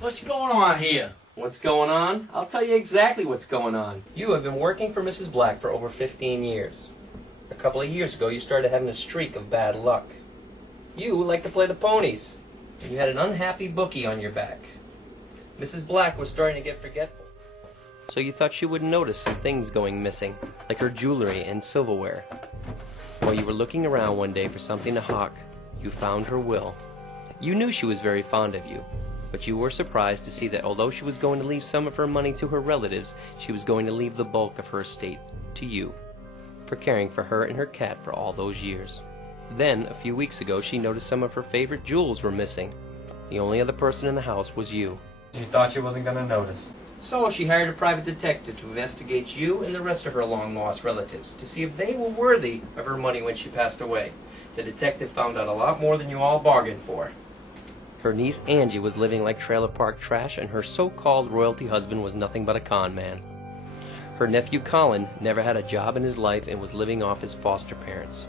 What's going on here? What's going on? I'll tell you exactly what's going on. You have been working for Mrs. Black for over 15 years. A couple of years ago, you started having a streak of bad luck. You like to play the ponies, and you had an unhappy bookie on your back. Mrs. Black was starting to get forgetful, so you thought she would notice some things going missing, like her jewelry and silverware. While you were looking around one day for something to hawk, you found her will. You knew she was very fond of you, but you were surprised to see that although she was going to leave some of her money to her relatives, she was going to leave the bulk of her estate to you, for caring for her and her cat for all those years. Then, a few weeks ago, she noticed some of her favorite jewels were missing. The only other person in the house was you. She thought she wasn't going to notice. So she hired a private detective to investigate you and the rest of her long-lost relatives to see if they were worthy of her money when she passed away. The detective found out a lot more than you all bargained for. Her niece Angie was living like trailer park trash, and her so-called royalty husband was nothing but a con man. Her nephew Colin never had a job in his life and was living off his foster parents.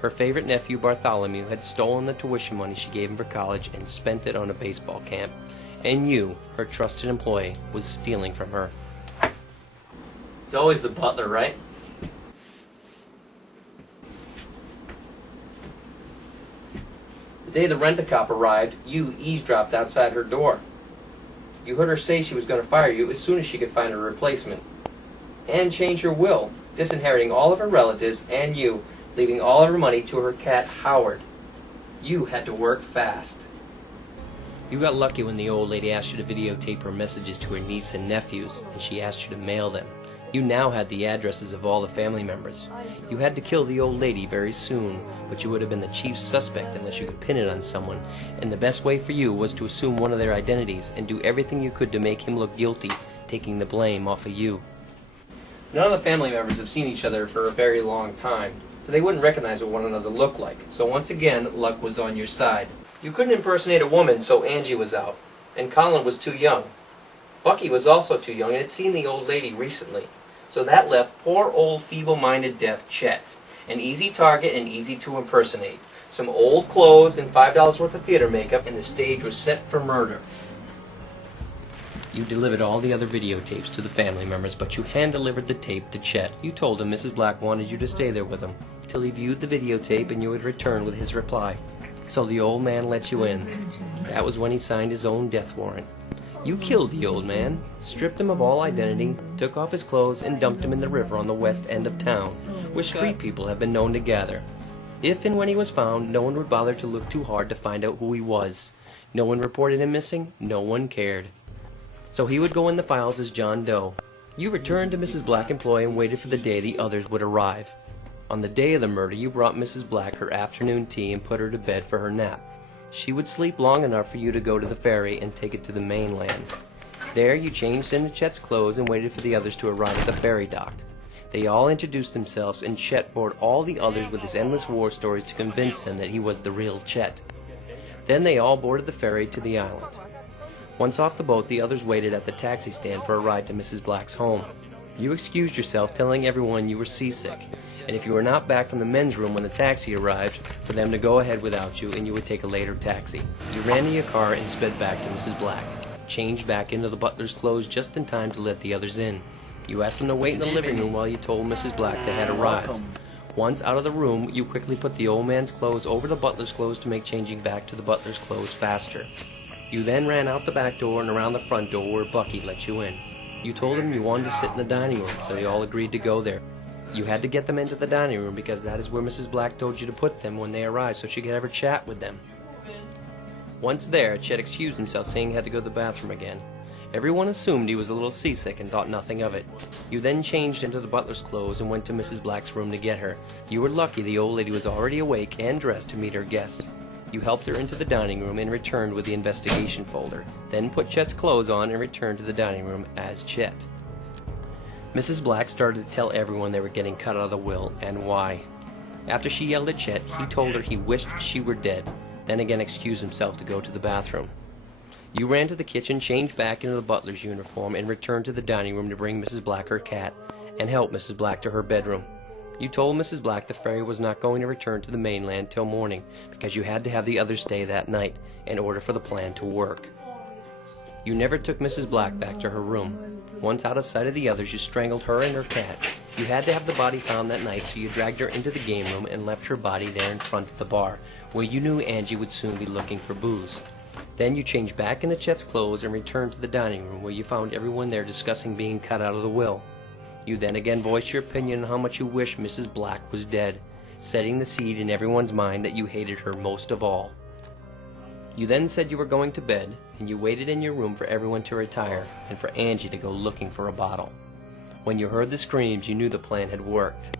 Her favorite nephew Bartholomew had stolen the tuition money she gave him for college and spent it on a baseball camp. And you, her trusted employee, was stealing from her. It's always the butler, right? The day the rent-a-cop arrived, you eavesdropped outside her door. You heard her say she was going to fire you as soon as she could find a replacement. And change her will, disinheriting all of her relatives and you, leaving all of her money to her cat Howard. You had to work fast. You got lucky when the old lady asked you to videotape her messages to her niece and nephews, and she asked you to mail them. You now had the addresses of all the family members. You had to kill the old lady very soon, but you would have been the chief suspect unless you could pin it on someone, and the best way for you was to assume one of their identities and do everything you could to make him look guilty, taking the blame off of you. None of the family members have seen each other for a very long time, so they wouldn't recognize what one another looked like. So once again, luck was on your side. You couldn't impersonate a woman, so Angie was out, and Colin was too young. Bucky was also too young and had seen the old lady recently. So that left poor old feeble-minded deaf Chet, an easy target and easy to impersonate. Some old clothes and $5 worth of theater makeup, and the stage was set for murder. You delivered all the other videotapes to the family members, but you hand-delivered the tape to Chet. You told him Mrs. Black wanted you to stay there with him, till he viewed the videotape and you would return with his reply. So the old man let you in. That was when he signed his own death warrant. You killed the old man, stripped him of all identity, took off his clothes, and dumped him in the river on the west end of town, where street people have been known to gather. If and when he was found, no one would bother to look too hard to find out who he was. No one reported him missing, no one cared. So he would go in the files as John Doe. You returned to Mrs. Black employ and waited for the day the others would arrive. On the day of the murder, you brought Mrs. Black her afternoon tea and put her to bed for her nap. She would sleep long enough for you to go to the ferry and take it to the mainland. There you changed into Chet's clothes and waited for the others to arrive at the ferry dock. They all introduced themselves, and Chet bored all the others with his endless war stories to convince them that he was the real Chet. Then they all boarded the ferry to the island. Once off the boat, the others waited at the taxi stand for a ride to Mrs. Black's home. You excused yourself, telling everyone you were seasick, and if you were not back from the men's room when the taxi arrived, for them to go ahead without you and you would take a later taxi. You ran to your car and sped back to Mrs. Black, changed back into the butler's clothes just in time to let the others in. You asked them to wait in the living room while you told Mrs. Black they had arrived. Once out of the room, you quickly put the old man's clothes over the butler's clothes to make changing back to the butler's clothes faster. You then ran out the back door and around the front door where Bucky let you in. You told him you wanted to sit in the dining room, so they all agreed to go there. You had to get them into the dining room because that is where Mrs. Black told you to put them when they arrived so she could have a chat with them. Once there, Chet excused himself, saying he had to go to the bathroom again. Everyone assumed he was a little seasick and thought nothing of it. You then changed into the butler's clothes and went to Mrs. Black's room to get her. You were lucky the old lady was already awake and dressed to meet her guests. You helped her into the dining room and returned with the investigation folder, then put Chet's clothes on and returned to the dining room as Chet. Mrs. Black started to tell everyone they were getting cut out of the will, and why. After she yelled at Chet, he told her he wished she were dead, then again excused himself to go to the bathroom. You ran to the kitchen, changed back into the butler's uniform, and returned to the dining room to bring Mrs. Black her cat, and help Mrs. Black to her bedroom. You told Mrs. Black the ferry was not going to return to the mainland till morning, because you had to have the others stay that night, in order for the plan to work. You never took Mrs. Black back to her room. Once out of sight of the others, you strangled her and her cat. You had to have the body found that night, so you dragged her into the game room and left her body there in front of the bar, where you knew Angie would soon be looking for booze. Then you changed back into Chet's clothes and returned to the dining room, where you found everyone there discussing being cut out of the will. You then again voiced your opinion on how much you wish Mrs. Black was dead, setting the seed in everyone's mind that you hated her most of all. You then said you were going to bed, and you waited in your room for everyone to retire, and for Angie to go looking for a bottle. When you heard the screams, you knew the plan had worked.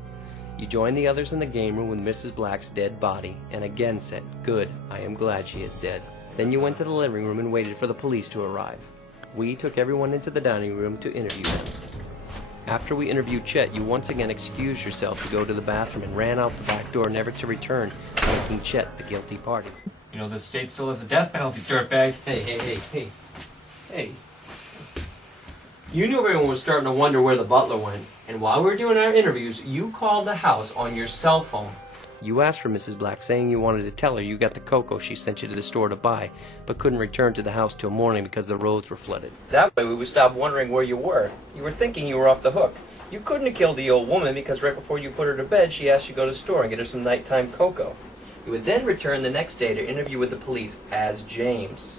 You joined the others in the game room with Mrs. Black's dead body, and again said, "Good, I am glad she is dead." Then you went to the living room and waited for the police to arrive. We took everyone into the dining room to interview them. After we interviewed Chet, you once again excused yourself to go to the bathroom and ran out the back door, never to return, making Chet the guilty party. You know, this state still has a death penalty, dirtbag. Hey. You knew everyone was starting to wonder where the butler went, and while we were doing our interviews, you called the house on your cell phone. You asked for Mrs. Black, saying you wanted to tell her you got the cocoa she sent you to the store to buy, but couldn't return to the house till morning because the roads were flooded. That way we would stop wondering where you were. You were thinking you were off the hook. You couldn't have killed the old woman because right before you put her to bed, she asked you to go to the store and get her some nighttime cocoa. You would then return the next day to interview with the police as James.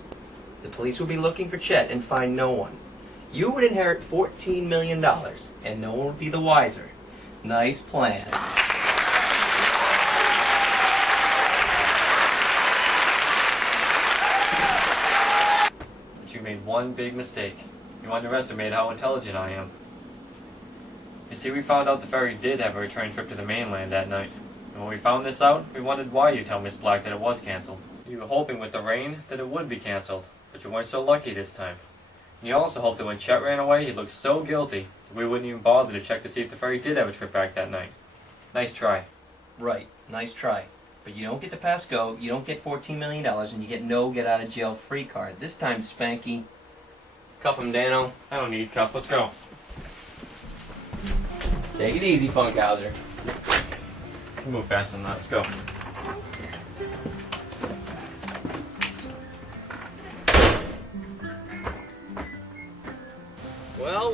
The police would be looking for Chet and find no one. You would inherit $14 million, and no one would be the wiser. Nice plan. But you made one big mistake. You underestimated how intelligent I am. You see, we found out the ferry did have a return trip to the mainland that night. And when we found this out, we wondered why you tell Miss Black that it was canceled. You were hoping with the rain that it would be canceled, but you weren't so lucky this time. And you also hoped that when Chet ran away, he'd look so guilty that we wouldn't even bother to check to see if the ferry did have a trip back that night. Nice try. Right, nice try. But you don't get to pass go, you don't get $14 million, and you get no get-out-of-jail-free card. This time, Spanky. Cuff him, Dano. I don't need cuffs. Let's go. Take it easy, Funkhauser. You move faster than that. Let's go.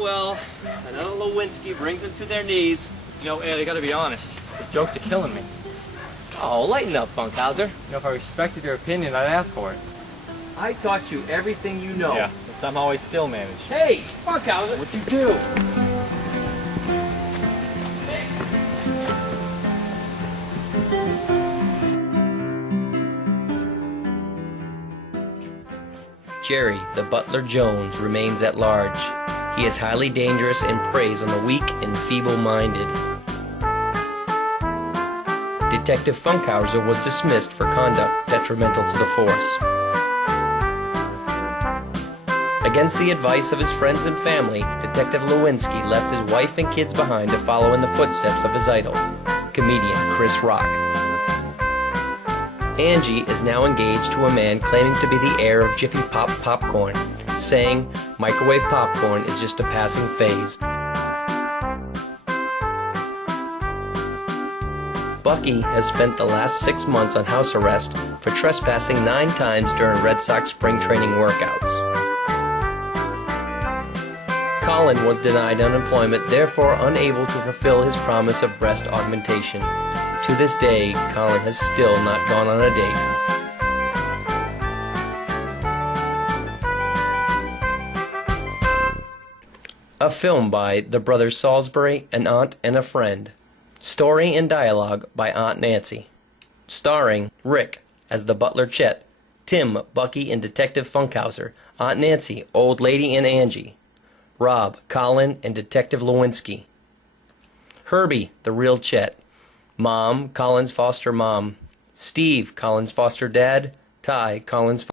Well, another Lewinsky brings them to their knees. You know, Ed, I gotta be honest. The jokes are killing me. Oh, lighten up, Funkhauser. You know, if I respected your opinion, I'd ask for it. I taught you everything you know. Yeah, but somehow I still manage. Hey, Funkhauser! What'd you do? Jerry, the butler Jones, remains at large. He is highly dangerous and preys on the weak and feeble-minded. Detective Funkhauser was dismissed for conduct detrimental to the force. Against the advice of his friends and family, Detective Lewinsky left his wife and kids behind to follow in the footsteps of his idol, comedian Chris Rock. Angie is now engaged to a man claiming to be the heir of Jiffy Pop popcorn, saying microwave popcorn is just a passing phase. Bucky has spent the last 6 months on house arrest for trespassing 9 times during Red Sox spring training workouts. Colin was denied unemployment, therefore unable to fulfill his promise of breast augmentation. To this day, Colin has still not gone on a date. A film by the brothers Salisbury, An Aunt and a Friend. Story and dialogue by Aunt Nancy. Starring Rick as the butler Chet, Tim, Bucky, and Detective Funkhauser, Aunt Nancy, Old Lady, and Angie, Rob, Colin, and Detective Lewinsky, Herbie, the real Chet, Mom, Colin's foster mom, Steve, Colin's foster dad, Ty, Colin's